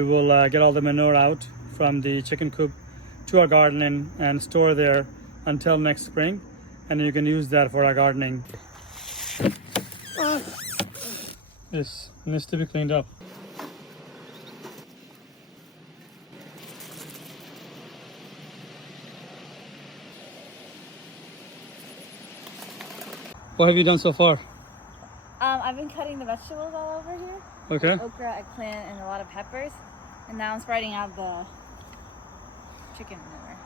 We will get all the manure out from the chicken coop to our garden and store there until next spring, and you can use that for our gardening. This needs to be cleaned up. What have you done so far? I've been cutting the vegetables all over here. Okay. Like okra, eggplant, and a lot of peppers. And now I'm spreading out the chicken manure.